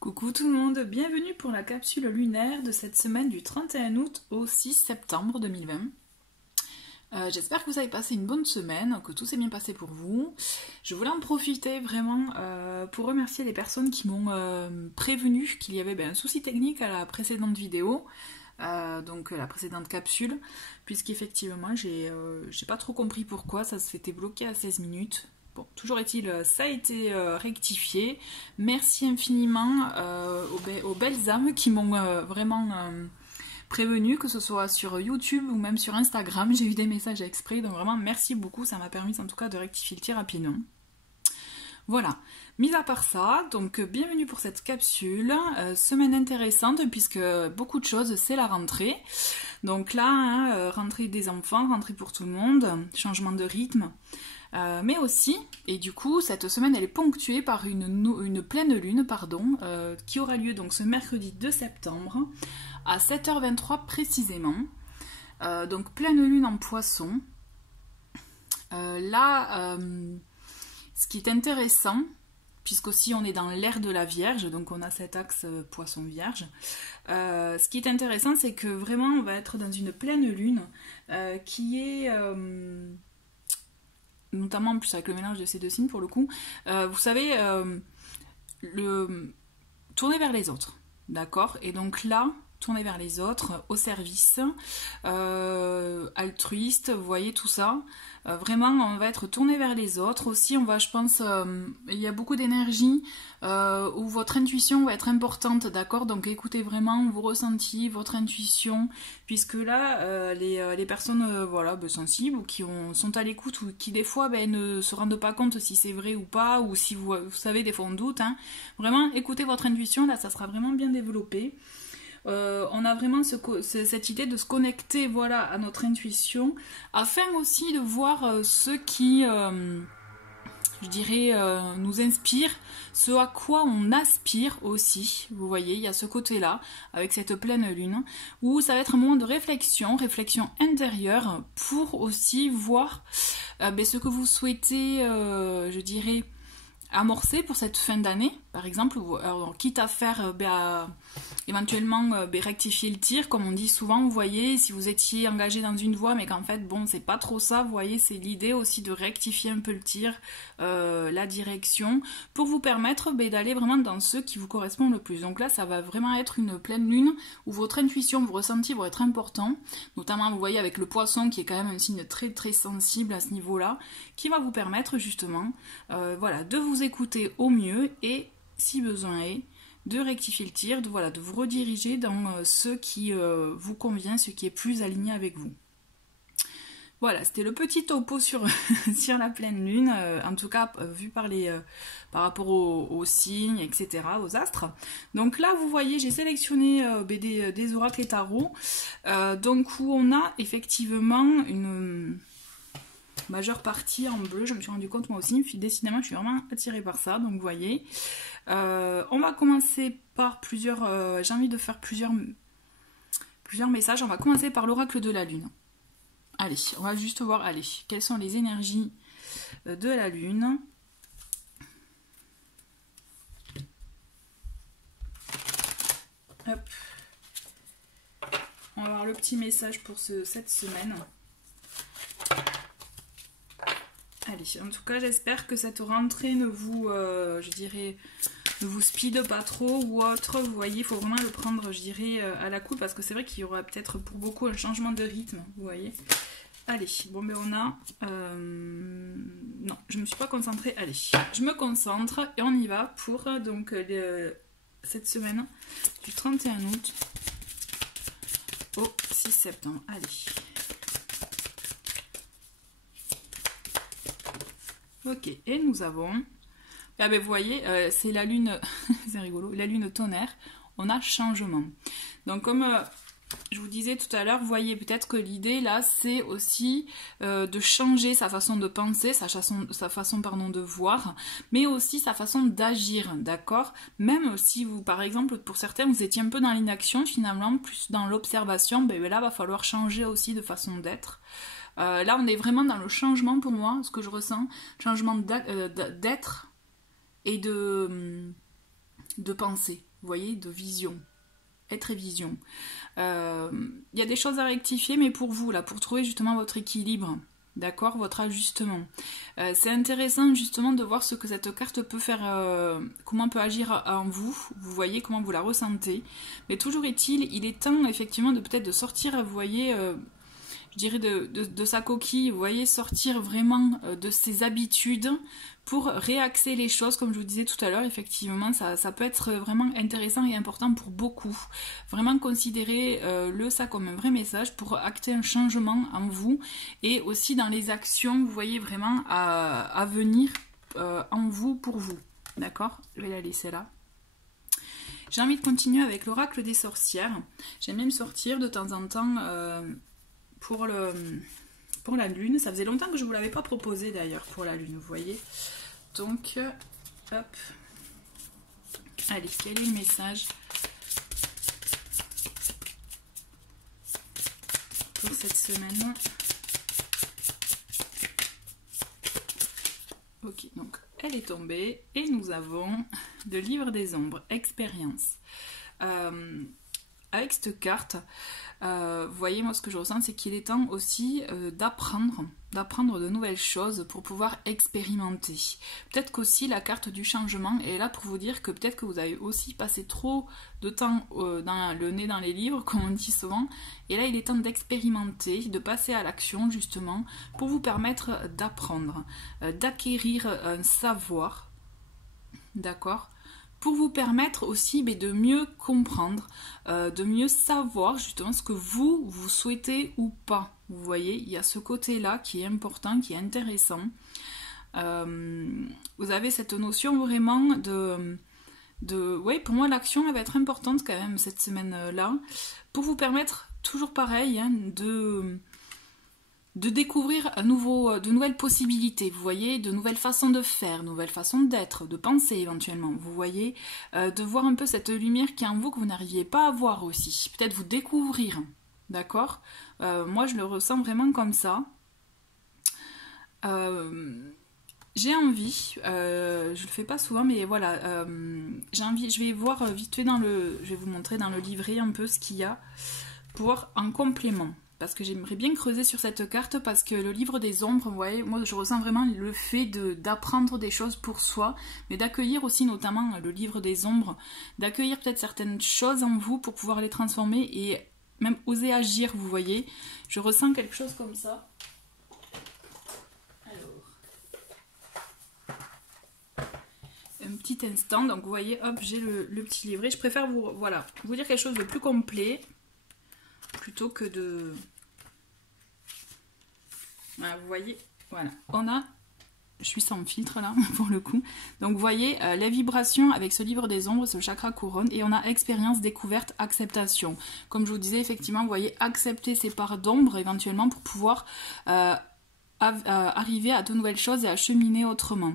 Coucou tout le monde, bienvenue pour la capsule lunaire de cette semaine du 31 août au 6 septembre 2020. J'espère que vous avez passé une bonne semaine, que tout s'est bien passé pour vous. Je voulais en profiter vraiment pour remercier les personnes qui m'ont prévenu qu'il y avait un souci technique à la précédente vidéo, donc la précédente capsule, puisqu'effectivement j'ai pas trop compris pourquoi ça se fait bloquer à 16 minutes. Bon, toujours est-il, ça a été rectifié. Merci infiniment aux belles âmes qui m'ont vraiment prévenu, que ce soit sur YouTube ou même sur Instagram. J'ai eu des messages exprès, donc vraiment merci beaucoup. Ça m'a permis en tout cas de rectifier le tir rapidement. Voilà, mis à part ça, donc bienvenue pour cette capsule. Semaine intéressante puisque beaucoup de choses, c'est la rentrée. Donc là, rentrée des enfants, rentrée pour tout le monde, changement de rythme. Mais aussi, et du coup, cette semaine elle est ponctuée par une pleine lune, qui aura lieu donc ce mercredi 2 septembre à 7h23 précisément. Donc pleine lune en Poisson. Ce qui est intéressant, puisqu'aussi on est dans l'ère de la Vierge, donc on a cet axe Poisson-Vierge. Ce qui est intéressant, c'est que vraiment on va être dans une pleine lune qui est... notamment en plus avec le mélange de ces deux signes pour le coup, vous savez, tourner vers les autres, d'accord? Et donc là, tourner vers les autres, au service, altruiste, vous voyez tout ça. Vraiment, on va être tourné vers les autres. Aussi, on va, je pense, il y a beaucoup d'énergie où votre intuition va être importante, d'accord? Donc écoutez vraiment vos ressentis, votre intuition, puisque là, les personnes sensibles ou qui sont à l'écoute ou qui des fois ne se rendent pas compte si c'est vrai ou pas, ou si vous savez, des fois on doute, hein. Vraiment, écoutez votre intuition, là, ça sera vraiment bien développé. On a vraiment cette idée de se connecter à notre intuition, afin aussi de voir ce qui, je dirais, nous inspire, ce à quoi on aspire aussi. Vous voyez, il y a ce côté-là, avec cette pleine lune, où ça va être un moment de réflexion intérieure, pour aussi voir ce que vous souhaitez, je dirais, amorcer pour cette fin d'année, par exemple, quitte à faire éventuellement rectifier le tir, comme on dit souvent, vous voyez, si vous étiez engagé dans une voie mais qu'en fait bon c'est pas trop ça, vous voyez, c'est l'idée aussi de rectifier un peu le tir, la direction, pour vous permettre d'aller vraiment dans ce qui vous correspond le plus. Donc là ça va vraiment être une pleine lune où votre intuition, vos ressentis vont être importants, notamment vous voyez avec le Poisson qui est quand même un signe très très sensible à ce niveau là, qui va vous permettre justement de vous écouter au mieux et si besoin est de rectifier le tir, de vous rediriger dans ce qui vous convient, ce qui est plus aligné avec vous. Voilà, c'était le petit topo sur, sur la pleine lune, en tout cas vu par rapport aux signes, etc., aux astres. Donc là, vous voyez, j'ai sélectionné des oracles et tarots, donc où on a effectivement une majeure partie en bleu. Je me suis rendu compte moi aussi, décidément je suis vraiment attirée par ça, donc vous voyez. On va commencer par plusieurs, j'ai envie de faire plusieurs messages. On va commencer par l'oracle de la lune. Allez, on va juste voir, quelles sont les énergies de la lune. Hop. On va voir le petit message pour cette semaine. Allez, en tout cas, j'espère que cette rentrée ne vous, ne vous speed pas trop ou autre. Vous voyez, il faut vraiment le prendre, je dirais, à la cool, parce que c'est vrai qu'il y aura peut-être pour beaucoup un changement de rythme, vous voyez. Allez, bon, on a... non, je ne me suis pas concentrée. Allez, je me concentre et on y va pour donc cette semaine du 31 août au 6 septembre. Allez. Ok, et nous avons, vous voyez, c'est la lune, c'est rigolo, la lune tonnerre, on a changement. Donc comme je vous disais tout à l'heure, vous voyez peut-être que l'idée là, c'est aussi de changer sa façon de penser, sa façon de voir, mais aussi sa façon d'agir, d'accord? Même si vous, par exemple, pour certains, vous étiez un peu dans l'inaction, finalement, plus dans l'observation, là, va falloir changer aussi de façon d'être. Là, on est vraiment dans le changement pour moi, ce que je ressens, changement d'être et de pensée. vous voyez, de vision. Être et vision. Il y a des choses à rectifier, mais pour vous, là, pour trouver justement votre équilibre, d'accord, votre ajustement. C'est intéressant justement de voir ce que cette carte peut faire, comment peut agir en vous. Vous voyez comment vous la ressentez. Mais toujours est-il, il est temps effectivement de peut-être de sortir, vous voyez, je dirais de sa coquille, vous voyez, sortir vraiment de ses habitudes pour réaxer les choses, comme je vous disais tout à l'heure, effectivement, ça peut être vraiment intéressant et important pour beaucoup. Vraiment considérer ça comme un vrai message pour acter un changement en vous et aussi dans les actions, vous voyez, vraiment à venir en vous, pour vous. D'accord? Je vais la laisser là. J'ai envie de continuer avec l'oracle des sorcières. J'aime bien me sortir de temps en temps pour la lune. Ça faisait longtemps que je ne vous l'avais pas proposé d'ailleurs pour la lune, vous voyez. Donc, hop. Allez, quel est le message pour cette semaine? Ok, donc elle est tombée et nous avons le livre des ombres, expérience. Avec cette carte, vous voyez, moi ce que je ressens, c'est qu'il est temps aussi d'apprendre de nouvelles choses pour pouvoir expérimenter. Peut-être qu'aussi la carte du changement est là pour vous dire que peut-être que vous avez aussi passé trop de temps dans le nez dans les livres, comme on dit souvent, et là il est temps d'expérimenter, de passer à l'action justement, pour vous permettre d'apprendre, d'acquérir un savoir, d'accord ? Pour vous permettre aussi de mieux comprendre, de mieux savoir justement ce que vous souhaitez ou pas. Vous voyez, il y a ce côté-là qui est important, qui est intéressant. Vous avez cette notion vraiment oui, pour moi l'action elle va être importante quand même cette semaine-là, pour vous permettre, toujours pareil, hein, de découvrir de nouvelles possibilités, vous voyez, de nouvelles façons de faire, de nouvelles façons d'être, de penser éventuellement, vous voyez, de voir un peu cette lumière qui est en vous que vous n'arriviez pas à voir aussi, peut-être vous découvrir, d'accord, moi je le ressens vraiment comme ça. J'ai envie, je le fais pas souvent, mais voilà, j'ai envie, je vais voir vite fait je vais vous montrer dans le livret un peu ce qu'il y a pour en complément. Parce que j'aimerais bien creuser sur cette carte, parce que le livre des ombres, vous voyez, moi je ressens vraiment le fait d'apprendre des choses pour soi, mais d'accueillir aussi notamment le livre des ombres, d'accueillir peut-être certaines choses en vous pour pouvoir les transformer et même oser agir, vous voyez. Je ressens quelque chose comme ça. Alors, un petit instant, donc vous voyez, hop, j'ai le petit livret. Je préfère vous dire quelque chose de plus complet, plutôt que de... Voilà, vous voyez, voilà, je suis sans filtre là, pour le coup. Donc vous voyez, les vibrations avec ce livre des ombres, ce chakra couronne, et on a expérience, découverte, acceptation. Comme je vous disais, effectivement, vous voyez, accepter ces parts d'ombre éventuellement pour pouvoir... arriver à de nouvelles choses et à cheminer autrement.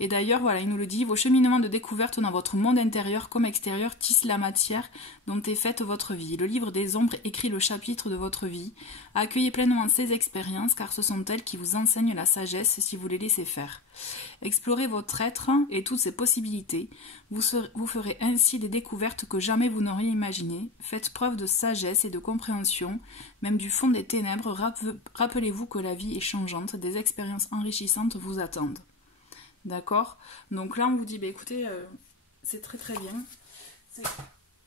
Et d'ailleurs, voilà, il nous le dit, vos cheminements de découverte dans votre monde intérieur comme extérieur tissent la matière dont est faite votre vie. Le livre des ombres écrit le chapitre de votre vie. Accueillez pleinement ces expériences, car ce sont elles qui vous enseignent la sagesse si vous les laissez faire. Explorez votre être et toutes ses possibilités. Vous ferez ainsi des découvertes que jamais vous n'auriez imaginées. Faites preuve de sagesse et de compréhension, même du fond des ténèbres. Rappelez-vous que la vie est changeante, des expériences enrichissantes vous attendent. D'accord? Donc là, on vous dit, écoutez, c'est très très bien.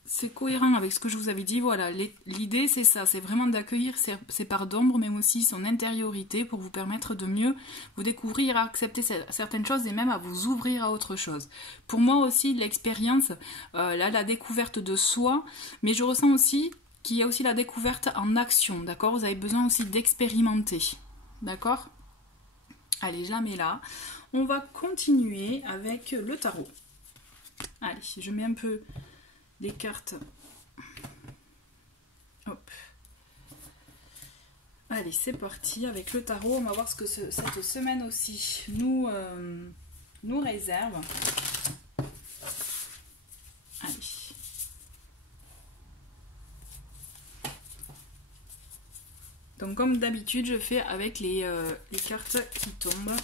C'est cohérent avec ce que je vous avais dit. Voilà, l'idée c'est ça, c'est vraiment d'accueillir ces parts d'ombre, mais aussi son intériorité pour vous permettre de mieux vous découvrir, à accepter certaines choses et même à vous ouvrir à autre chose. Pour moi aussi, l'expérience, la découverte de soi, mais je ressens aussi qu'il y a aussi la découverte en action, d'accord? Vous avez besoin aussi d'expérimenter, d'accord? Allez, je la mets là. On va continuer avec le tarot. Allez, je mets un peu les cartes. Hop. Allez, c'est parti avec le tarot. On va voir ce que cette semaine aussi nous réserve. Allez. Donc comme d'habitude, je fais avec les cartes qui tombent.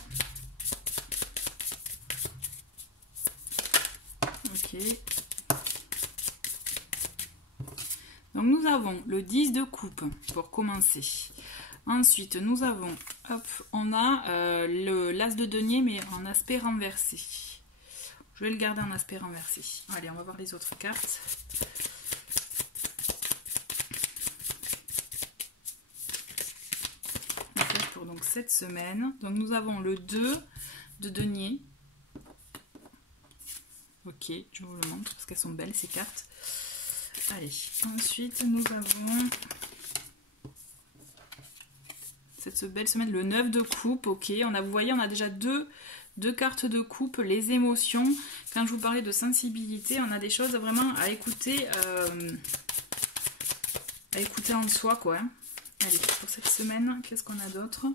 Ok. Donc nous avons le 10 de coupe pour commencer. Ensuite nous avons, hop, on a l'as de denier mais en aspect renversé. Je vais le garder en aspect renversé. Allez, on va voir les autres cartes. Pour donc cette semaine. Donc nous avons le 2 de denier. Ok, je vous le montre parce qu'elles sont belles ces cartes. Allez, ensuite nous avons cette belle semaine, le 9 de coupe. Ok, vous voyez, on a déjà deux cartes de coupe, les émotions. Quand je vous parlais de sensibilité, on a des choses vraiment à écouter en soi, quoi. Hein. Allez, pour cette semaine, qu'est-ce qu'on a d'autre?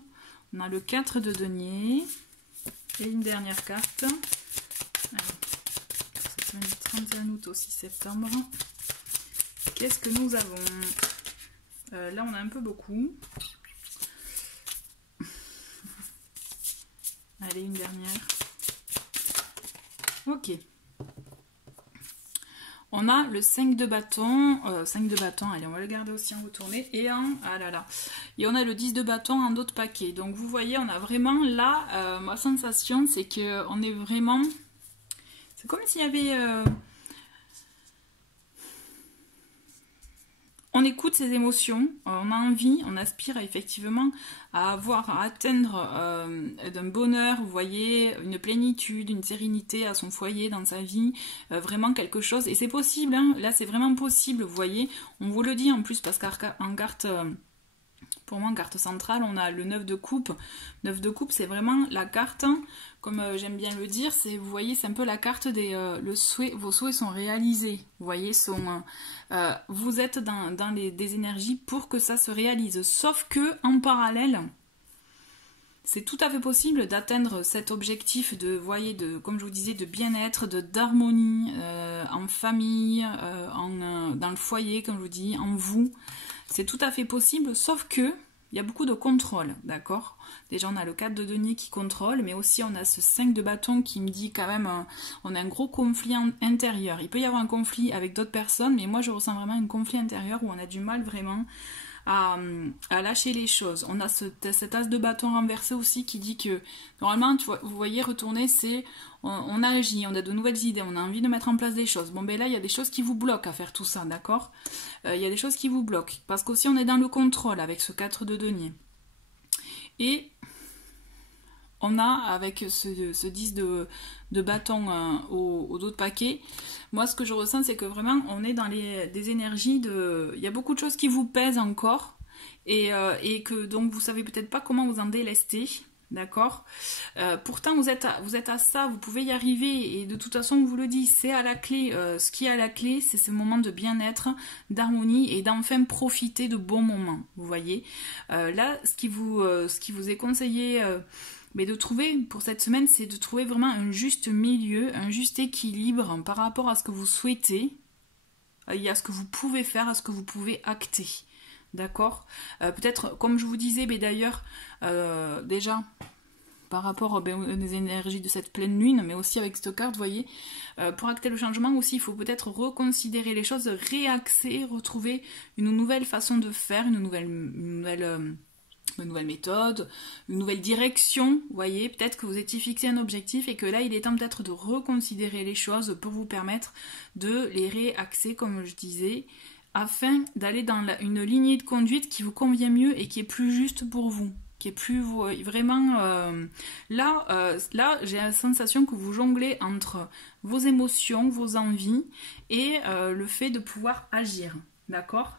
On a le 4 de denier et une dernière carte. Allez, pour cette semaine du 31 août au 6 septembre. Qu'est-ce que nous avons? Là, on a un peu beaucoup. Allez, une dernière. Ok. On a le 5 de bâton. 5 de bâton, allez, on va le garder aussi en retourné. Et en... Ah là là. Et on a le 10 de bâton en d'autres paquets. Donc, vous voyez, on a vraiment là... ma sensation, c'est qu'on est vraiment... C'est comme s'il y avait... On écoute ses émotions, on a envie, on aspire effectivement à atteindre d'un bonheur, vous voyez, une plénitude, une sérénité à son foyer, dans sa vie, vraiment quelque chose. Et c'est possible, hein, là c'est vraiment possible, vous voyez. On vous le dit en plus parce qu'en carte... Pour moi, en carte centrale, on a le 9 de coupe. 9 de coupe, c'est vraiment la carte, comme j'aime bien le dire, vous voyez, c'est un peu la carte des... vos souhaits sont réalisés. Vous voyez, vous êtes dans des énergies pour que ça se réalise. Sauf que, en parallèle, c'est tout à fait possible d'atteindre cet objectif de, voyez, comme je vous disais, de bien-être, d'harmonie, en famille, dans le foyer, comme je vous dis, en vous. C'est tout à fait possible, sauf que il y a beaucoup de contrôle, d'accord? Déjà, on a le 4 de denier qui contrôle, mais aussi on a ce 5 de bâton qui me dit quand même, on a un gros conflit intérieur. Il peut y avoir un conflit avec d'autres personnes, mais moi je ressens vraiment un conflit intérieur où on a du mal vraiment à lâcher les choses. On a cet as de bâton renversé aussi qui dit que, normalement, vous voyez, retourner, c'est on agit, on a de nouvelles idées, on a envie de mettre en place des choses. Bon, ben là, il y a des choses qui vous bloquent à faire tout ça, d'accord? Il y a des choses qui vous bloquent, parce qu'aussi on est dans le contrôle avec ce 4 de denier. Et on a, avec ce 10 de bâton au dos de paquet, moi ce que je ressens c'est que vraiment on est dans des énergies de... Il y a beaucoup de choses qui vous pèsent encore et que donc vous savez peut-être pas comment vous en délester, d'accord? Pourtant vous êtes à ça, vous pouvez y arriver et de toute façon on vous le dit, c'est à la clé, ce qui est à la clé c'est ce moment de bien-être, d'harmonie et d'enfin profiter de bons moments, vous voyez. Là ce qui vous est conseillé... mais de trouver, pour cette semaine, c'est de trouver vraiment un juste milieu, un juste équilibre par rapport à ce que vous souhaitez, et à ce que vous pouvez faire, à ce que vous pouvez acter. D'accord? Peut-être, comme je vous disais, mais d'ailleurs, déjà, par rapport aux énergies de cette pleine lune, mais aussi avec cette carte, vous voyez, pour acter le changement aussi, il faut peut-être reconsidérer les choses, réaxer, retrouver une nouvelle façon de faire, une nouvelle méthode, une nouvelle direction, vous voyez, peut-être que vous étiez fixé un objectif et que là il est temps peut-être de reconsidérer les choses pour vous permettre de les réaxer comme je disais, afin d'aller dans une lignée de conduite qui vous convient mieux et qui est plus juste pour vous, qui est plus vraiment... Là j'ai la sensation que vous jonglez entre vos émotions, vos envies et le fait de pouvoir agir, d'accord?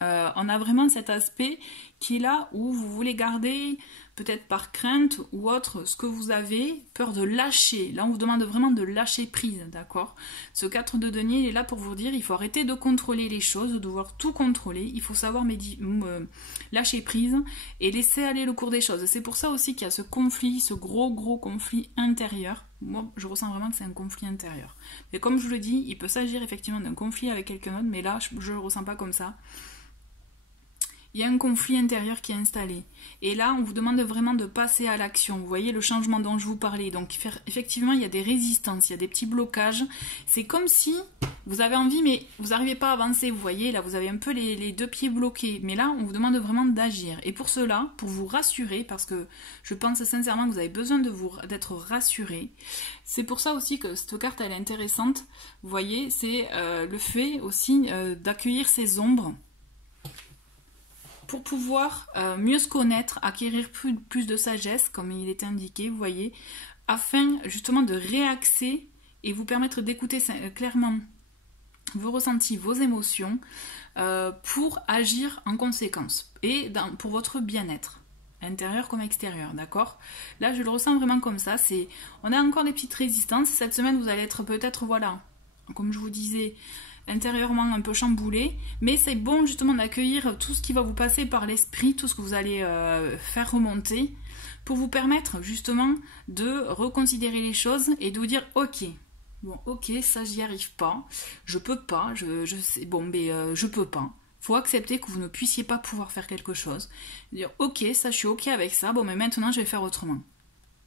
On a vraiment cet aspect qui est là où vous voulez garder, peut-être par crainte ou autre, ce que vous avez, peur de lâcher. Là, on vous demande vraiment de lâcher prise, d'accord? Ce 4 de denier, il est là pour vous dire, il faut arrêter de contrôler les choses, de devoir tout contrôler. Il faut savoir lâcher prise et laisser aller le cours des choses. C'est pour ça aussi qu'il y a ce conflit, ce gros conflit intérieur. Moi, je ressens vraiment que c'est un conflit intérieur. Mais comme je vous le dis, il peut s'agir effectivement d'un conflit avec quelqu'un d'autre, mais là, je ne le ressens pas comme ça. Il y a un conflit intérieur qui est installé. Et là, on vous demande vraiment de passer à l'action. Vous voyez le changement dont je vous parlais. Donc, effectivement, il y a des résistances, il y a des petits blocages. C'est comme si vous avez envie, mais vous n'arrivez pas à avancer, vous voyez, là vous avez un peu les deux pieds bloqués, mais là on vous demande vraiment d'agir. Et pour cela, pour vous rassurer, parce que je pense sincèrement que vous avez besoin d'être rassuré, c'est pour ça aussi que cette carte elle est intéressante, vous voyez, c'est le fait aussi d'accueillir ces ombres, pour pouvoir mieux se connaître, acquérir plus de sagesse, comme il est indiqué, vous voyez, afin justement de réaxer et vous permettre d'écouter clairement vos ressentis, vos émotions, pour agir en conséquence et pour votre bien-être, intérieur comme extérieur, d'accord? Là, je le ressens vraiment comme ça. On a encore des petites résistances. Cette semaine, vous allez être peut-être, voilà, comme je vous disais, intérieurement un peu chamboulé, mais c'est bon justement d'accueillir tout ce qui va vous passer par l'esprit, tout ce que vous allez faire remonter, pour vous permettre justement de reconsidérer les choses et de vous dire ok. Bon, ok, ça j'y arrive pas, je peux pas, je sais, bon, mais je peux pas. Faut accepter que vous ne puissiez pas pouvoir faire quelque chose. Dire, ok, ça je suis ok avec ça, bon, mais maintenant je vais faire autrement.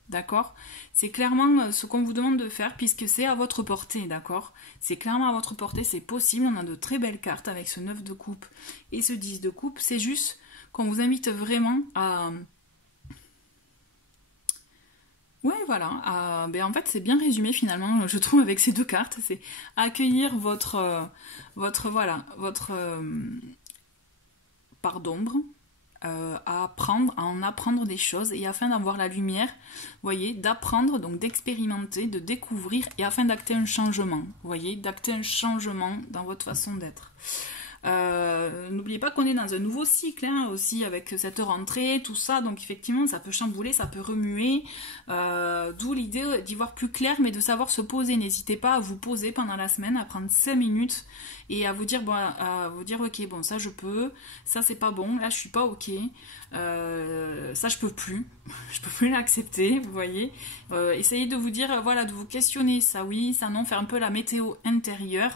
D'accord? C'est clairement ce qu'on vous demande de faire puisque c'est à votre portée, d'accord? C'est clairement à votre portée, c'est possible, on a de très belles cartes avec ce 9 de coupe et ce 10 de coupe. C'est juste qu'on vous invite vraiment à... Ouais, voilà. Ben en fait, c'est bien résumé finalement, je trouve, avec ces deux cartes. C'est accueillir votre part d'ombre, à apprendre, à en apprendre des choses et afin d'avoir la lumière, vous voyez, d'apprendre, donc d'expérimenter, de découvrir et afin d'acter un changement, vous voyez, d'acter un changement dans votre façon d'être. N'oubliez pas qu'on est dans un nouveau cycle hein, aussi avec cette rentrée, tout ça, donc effectivement ça peut chambouler, ça peut remuer, d'où l'idée d'y voir plus clair mais de savoir se poser. N'hésitez pas à vous poser pendant la semaine, à prendre 5 minutes et à vous dire, bon, ok, bon ça je peux, ça c'est pas bon, là je suis pas ok, ça je peux plus l'accepter, vous voyez, essayez de vous dire, voilà, de vous questionner, ça oui, ça non, faire un peu la météo intérieure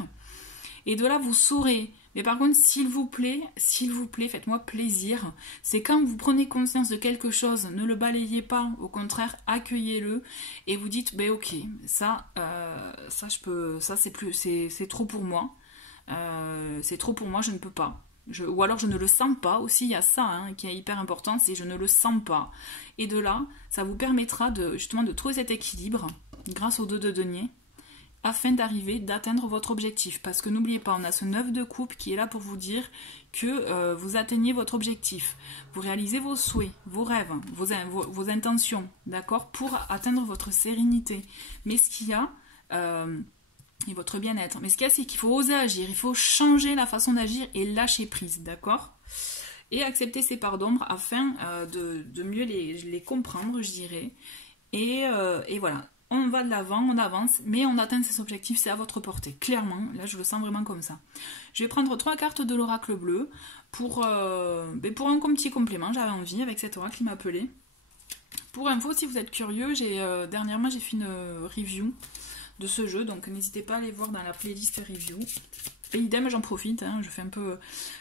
et de là vous saurez. Mais par contre, s'il vous plaît, faites-moi plaisir. C'est quand vous prenez conscience de quelque chose, ne le balayez pas, au contraire, accueillez-le et vous dites, ben ok, ça je peux, ça c'est trop pour moi, c'est trop pour moi, je ne peux pas. Ou alors je ne le sens pas aussi, il y a ça hein, qui est hyper important, c'est je ne le sens pas. Et de là, ça vous permettra justement de trouver cet équilibre grâce aux 2 de denier, afin d'atteindre votre objectif. Parce que n'oubliez pas, on a ce 9 de coupe qui est là pour vous dire que vous atteignez votre objectif. Vous réalisez vos souhaits, vos rêves, vos intentions, d'accord, pour atteindre votre sérénité. Mais ce qu'il y a, et votre bien-être, mais ce qu'il y a, c'est qu'il faut oser agir, il faut changer la façon d'agir et lâcher prise, d'accord ? Et accepter ces parts d'ombre afin de mieux les comprendre, je dirais. Et voilà. On va de l'avant, on avance, mais on atteint ses objectifs, c'est à votre portée. Clairement, là je le sens vraiment comme ça. Je vais prendre 3 cartes de l'oracle bleu pour un petit complément, j'avais envie avec cet oracle, il m'appelait. Pour info, si vous êtes curieux, dernièrement j'ai fait une review de ce jeu, donc n'hésitez pas à aller voir dans la playlist review. Et idem, j'en profite, hein, je fais un peu...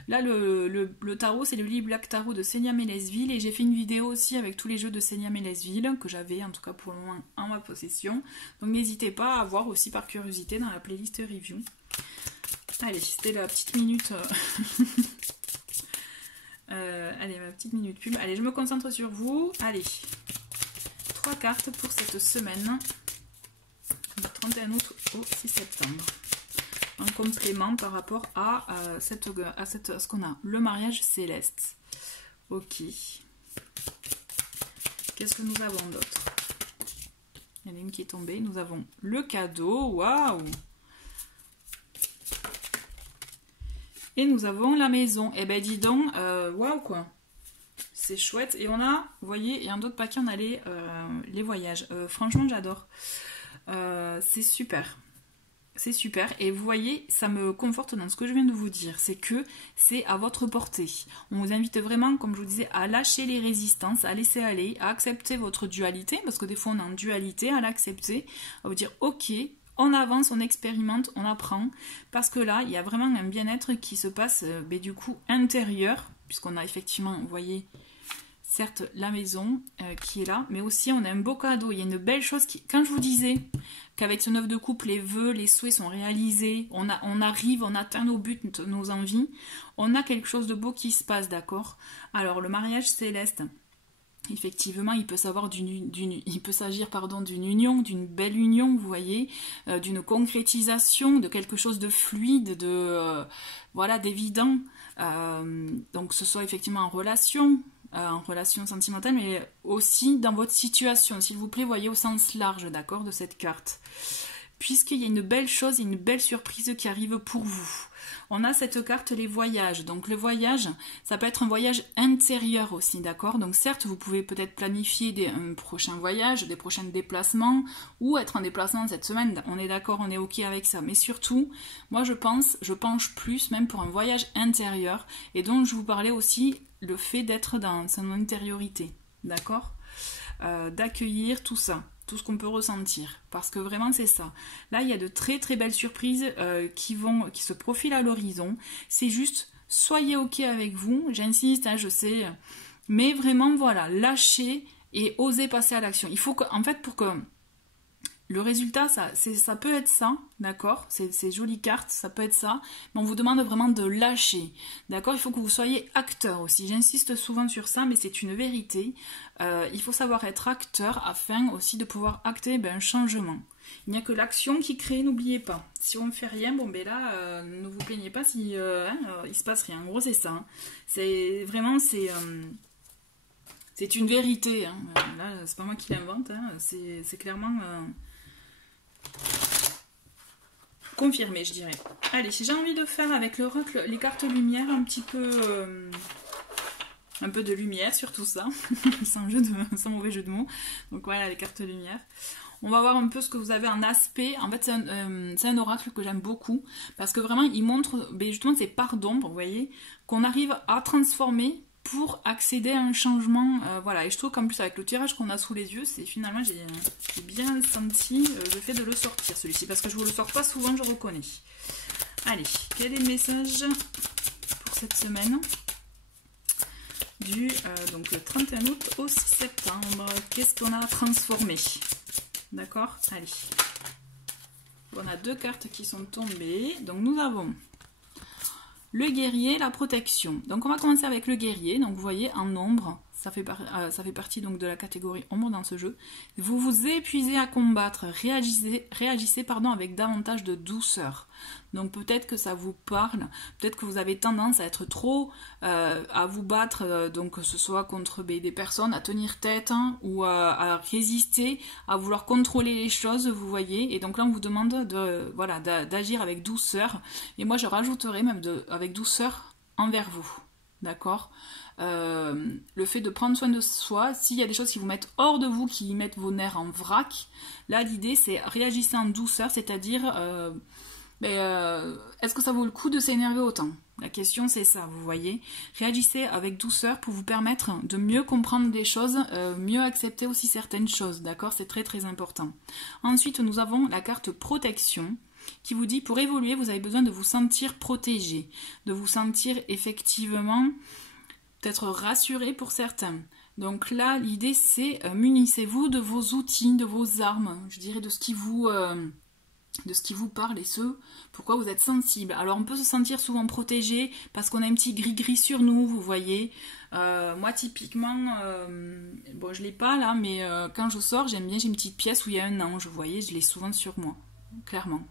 Là, le tarot, c'est le Lily Black Tarot de Célia Mélesville, et j'ai fait une vidéo aussi avec tous les jeux de Célia Mélesville, que j'avais en tout cas pour le moment en ma possession. Donc n'hésitez pas à voir aussi par curiosité dans la playlist review. Allez, c'était la petite minute... allez, ma petite minute pub. Allez, je me concentre sur vous. Allez, 3 cartes pour cette semaine, du 31 août au 6 septembre. En complément par rapport à ce qu'on a, le mariage céleste. Ok. Qu'est-ce que nous avons d'autre? Il y en a une qui est tombée. Nous avons le cadeau. Waouh! Et nous avons la maison. Eh ben dis donc, waouh quoi! C'est chouette. Et on a, vous voyez, et un autre paquet, on a les voyages. Franchement, j'adore. C'est super. C'est super, et vous voyez, ça me conforte dans ce que je viens de vous dire, c'est que c'est à votre portée. On vous invite vraiment, comme je vous disais, à lâcher les résistances, à laisser aller, à accepter votre dualité, parce que des fois on est en dualité, à l'accepter, à vous dire ok, on avance, on expérimente, on apprend, parce que là, il y a vraiment un bien-être qui se passe, du coup, intérieur, puisqu'on a effectivement, vous voyez... Certes, la maison qui est là, mais aussi on a un beau cadeau. Il y a une belle chose qui... Quand je vous disais qu'avec ce 9 de coupe, les vœux, les souhaits sont réalisés, on arrive, on atteint nos buts, nos envies, on a quelque chose de beau qui se passe, d'accord? Alors, le mariage céleste, effectivement, il peut s'agir d'une union, d'une belle union, vous voyez, d'une concrétisation, de quelque chose de fluide, voilà, d'évident. Donc, que ce soit effectivement en relation sentimentale, mais aussi dans votre situation, s'il vous plaît, voyez au sens large, d'accord, de cette carte. Puisqu'il y a une belle chose, une belle surprise qui arrive pour vous. On a cette carte, les voyages. Donc le voyage, ça peut être un voyage intérieur aussi, d'accord? Donc certes, vous pouvez peut-être planifier un prochain voyage, des prochains déplacements, ou être en déplacement cette semaine. On est d'accord, on est ok avec ça. Mais surtout, moi je penche plus même pour un voyage intérieur. Et donc je vous parlais aussi le fait d'être dans son intériorité, d'accord? D'accueillir tout ça. Tout ce qu'on peut ressentir, parce que vraiment c'est ça. Là, il y a de très très belles surprises qui se profilent à l'horizon. C'est juste, soyez ok avec vous, j'insiste, hein, je sais, mais vraiment voilà, lâchez et osez passer à l'action. Il faut en fait, pour que le résultat, ça peut être ça, d'accord? Ces jolies cartes, ça peut être ça, mais on vous demande vraiment de lâcher, d'accord? Il faut que vous soyez acteur aussi. J'insiste souvent sur ça, mais c'est une vérité. Il faut savoir être acteur afin aussi de pouvoir acter un changement. Il n'y a que l'action qui crée, n'oubliez pas. Si on ne fait rien, bon ben là, ne vous plaignez pas si il se passe rien. En gros, c'est ça. Hein. C'est vraiment, c'est une vérité. Hein. Là, c'est pas moi qui l'invente. Hein. C'est clairement confirmé, je dirais. Allez, si j'ai envie de faire avec l'oracle les cartes lumière, un peu de lumière sur tout ça, sans mauvais jeu de mots. Donc voilà, les cartes lumière. On va voir un peu ce que vous avez en aspect. En fait, c'est un oracle que j'aime beaucoup, parce que vraiment, il montre justement ces parts d'ombre, vous voyez, qu'on arrive à transformer pour accéder à un changement. Voilà, et je trouve qu'en plus, avec le tirage qu'on a sous les yeux, c'est finalement, j'ai bien senti le fait de le sortir, celui-ci, parce que je ne vous le sors pas souvent, je reconnais. Allez, quel est le message pour cette semaine du donc le 31 août au 6 septembre? Qu'est-ce qu'on a transformé? D'accord? Allez. On a deux cartes qui sont tombées. Donc nous avons le guerrier, la protection. Donc on va commencer avec le guerrier. Donc vous voyez en ombre, ça fait partie donc de la catégorie ombre dans ce jeu. Vous vous épuisez à combattre, réagissez avec davantage de douceur. Donc peut-être que ça vous parle, peut-être que vous avez tendance à être trop, à vous battre, donc que ce soit contre des personnes, à tenir tête, hein, ou à résister, à vouloir contrôler les choses, vous voyez. Et donc là on vous demande d'agir avec douceur. Et moi je rajouterais même avec douceur envers vous, d'accord? Le fait de prendre soin de soi, s'il y a des choses qui vous mettent hors de vous, qui mettent vos nerfs en vrac, là l'idée c'est réagissez en douceur, c'est-à-dire est-ce que ça vaut le coup de s'énerver autant? La question c'est ça, vous voyez. Réagissez avec douceur pour vous permettre de mieux comprendre des choses, mieux accepter aussi certaines choses, d'accord? C'est très très important. Ensuite nous avons la carte protection, qui vous dit pour évoluer vous avez besoin de vous sentir protégé, de vous sentir effectivement peut-être rassuré pour certains. Donc là l'idée c'est munissez-vous de vos outils, de vos armes, je dirais de ce qui vous parle et ce pourquoi vous êtes sensible. Alors on peut se sentir souvent protégé parce qu'on a un petit gris-gris sur nous, vous voyez. Moi typiquement, bon je l'ai pas là, mais quand je sors j'ai une petite pièce où il y a un ange, vous voyez, je l'ai souvent sur moi, clairement.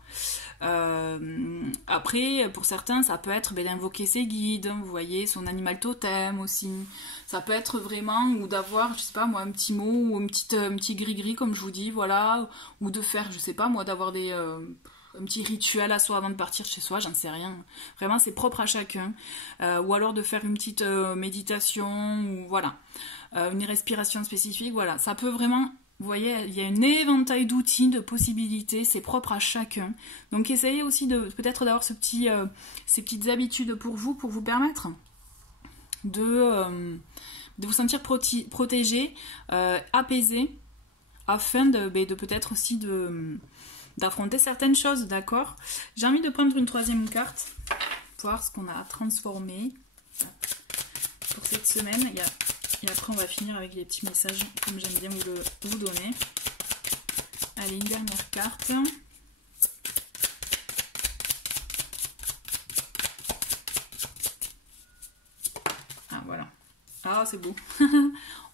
Après pour certains ça peut être d'invoquer ses guides, vous voyez, son animal totem aussi. Ça peut être vraiment, ou d'avoir, je sais pas moi, un petit mot ou un petit gris-gris comme je vous dis, voilà, ou de faire, je sais pas moi, d'avoir un petit rituel à soi avant de partir chez soi, j'en sais rien. Vraiment, c'est propre à chacun. Ou alors de faire une petite méditation, ou voilà, une respiration spécifique, voilà. Ça peut vraiment, vous voyez, il y a un éventail d'outils, de possibilités, c'est propre à chacun. Donc essayez aussi peut-être d'avoir ces petites habitudes pour vous permettre de vous sentir protégé, apaisé, afin de peut-être aussi d'affronter certaines choses, d'accord? J'ai envie de prendre une troisième carte, pour voir ce qu'on a transformé pour cette semaine, et après on va finir avec les petits messages, comme j'aime bien vous donner. Allez, une dernière carte. Ah, voilà. Ah, c'est beau.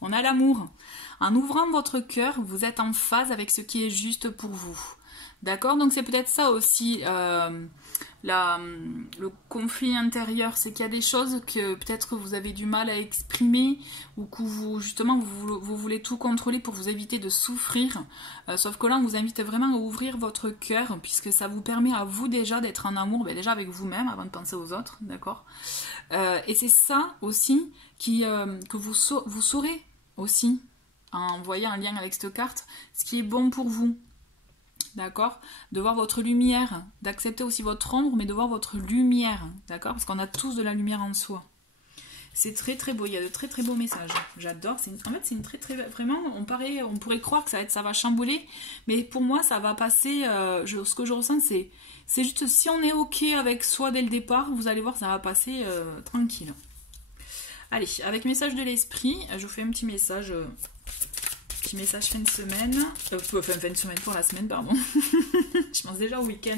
On a l'amour. En ouvrant votre cœur, vous êtes en phase avec ce qui est juste pour vous. D'accord? Donc c'est peut-être ça aussi le conflit intérieur, c'est qu'il y a des choses que peut-être vous avez du mal à exprimer ou que vous, justement, vous voulez tout contrôler pour vous éviter de souffrir. Sauf que là, on vous invite vraiment à ouvrir votre cœur puisque ça vous permet à vous déjà d'être en amour, déjà avec vous-même avant de penser aux autres. D'accord? Et c'est ça aussi que vous saurez aussi en voyant un lien avec cette carte, ce qui est bon pour vous. D'accord? De voir votre lumière, d'accepter aussi votre ombre, mais de voir votre lumière, d'accord? Parce qu'on a tous de la lumière en soi. C'est très très beau, il y a de très très beaux messages. J'adore, en fait c'est une très très... Vraiment, on pourrait croire que ça va chambouler, mais pour moi ça va passer, ce que je ressens c'est juste si on est ok avec soi dès le départ, vous allez voir ça va passer tranquille. Allez, avec message de l'esprit, je vous fais un petit message... Petit message fin de semaine. Fin de semaine pour la semaine, pardon. Je pense déjà au week-end.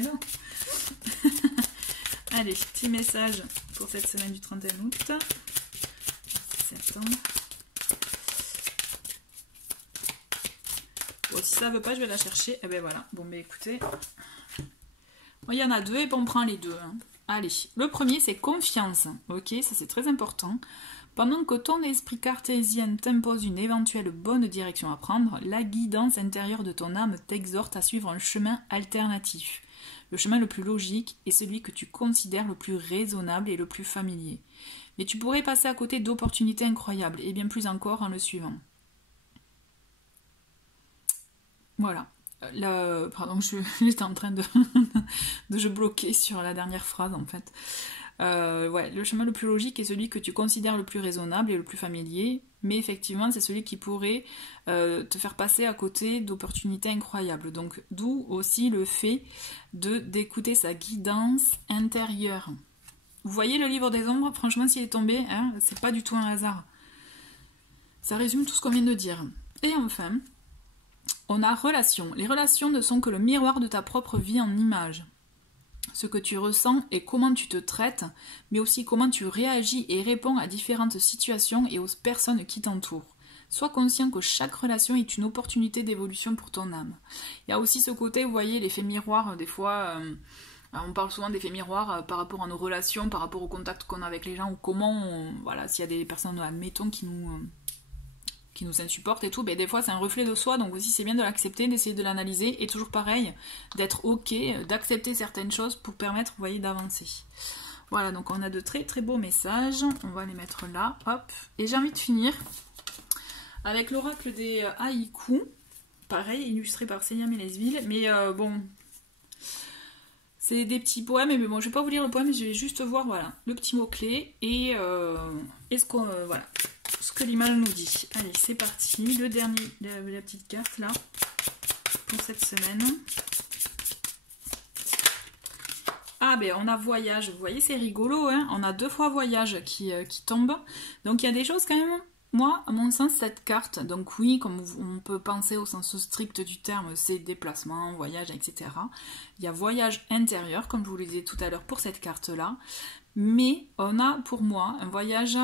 Allez, petit message pour cette semaine du 31 août. Septembre. Bon, si ça veut pas, je vais la chercher. Et ben voilà. Bon, mais écoutez. Bon, il y en a deux et on prend les deux. Hein. Allez, le premier c'est confiance. Ok, ça c'est très important. Pendant que ton esprit cartésien t'impose une éventuelle bonne direction à prendre, la guidance intérieure de ton âme t'exhorte à suivre un chemin alternatif. Le chemin le plus logique est celui que tu considères le plus raisonnable et le plus familier. Mais tu pourrais passer à côté d'opportunités incroyables, et bien plus encore en le suivant. Voilà. Pardon, j'étais en train de je bloquer sur la dernière phrase en fait. Ouais, le chemin le plus logique est celui que tu considères le plus raisonnable et le plus familier, mais effectivement c'est celui qui pourrait te faire passer à côté d'opportunités incroyables. Donc d'où aussi le fait d'écouter sa guidance intérieure. Vous voyez le livre des ombres, franchement s'il est tombé, hein, c'est pas du tout un hasard. Ça résume tout ce qu'on vient de dire. Et enfin, on a relations. Les relations ne sont que le miroir de ta propre vie en image. Ce que tu ressens et comment tu te traites, mais aussi comment tu réagis et réponds à différentes situations et aux personnes qui t'entourent. Sois conscient que chaque relation est une opportunité d'évolution pour ton âme. Il y a aussi ce côté, vous voyez, l'effet miroir, des fois, on parle souvent d'effet miroir par rapport à nos relations, par rapport au contact qu'on a avec les gens, ou comment, voilà, s'il y a des personnes, admettons, qui nous insupportent et tout, ben des fois c'est un reflet de soi, donc aussi c'est bien de l'accepter, d'essayer de l'analyser, et toujours pareil, d'être ok, d'accepter certaines choses pour permettre, vous voyez, d'avancer. Voilà, donc on a de très très beaux messages, on va les mettre là, hop, et j'ai envie de finir avec l'oracle des haïkus, pareil, illustré par Célia Mélesville, mais bon, c'est des petits poèmes, mais bon, je vais pas vous lire le poème, je vais juste voir, voilà, le petit mot-clé, et ce qu'on, voilà, ce que l'image nous dit. Allez, c'est parti. Le dernier, la petite carte là, pour cette semaine. Ah ben on a voyage, vous voyez c'est rigolo, hein, on a 2 fois voyage qui tombe. Donc il y a des choses quand même, moi à mon sens cette carte, donc oui comme on peut penser au sens strict du terme, c'est déplacement, voyage, etc. Il y a voyage intérieur comme je vous le disais tout à l'heure pour cette carte là. Mais on a pour moi un voyage...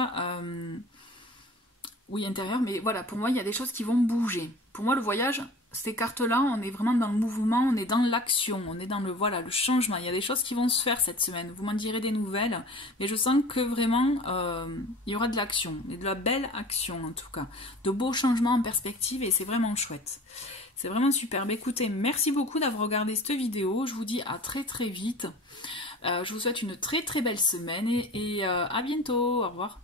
oui, intérieur, mais voilà, pour moi, il y a des choses qui vont bouger. Pour moi, le voyage, ces cartes-là, on est vraiment dans le mouvement, on est dans l'action, on est dans le, voilà, le changement. Il y a des choses qui vont se faire cette semaine. Vous m'en direz des nouvelles, mais je sens que vraiment, il y aura de l'action, et de la belle action en tout cas. De beaux changements en perspective, et c'est vraiment chouette. C'est vraiment superbe. Écoutez, merci beaucoup d'avoir regardé cette vidéo. Je vous dis à très très vite. Je vous souhaite une très très belle semaine, et à bientôt. Au revoir.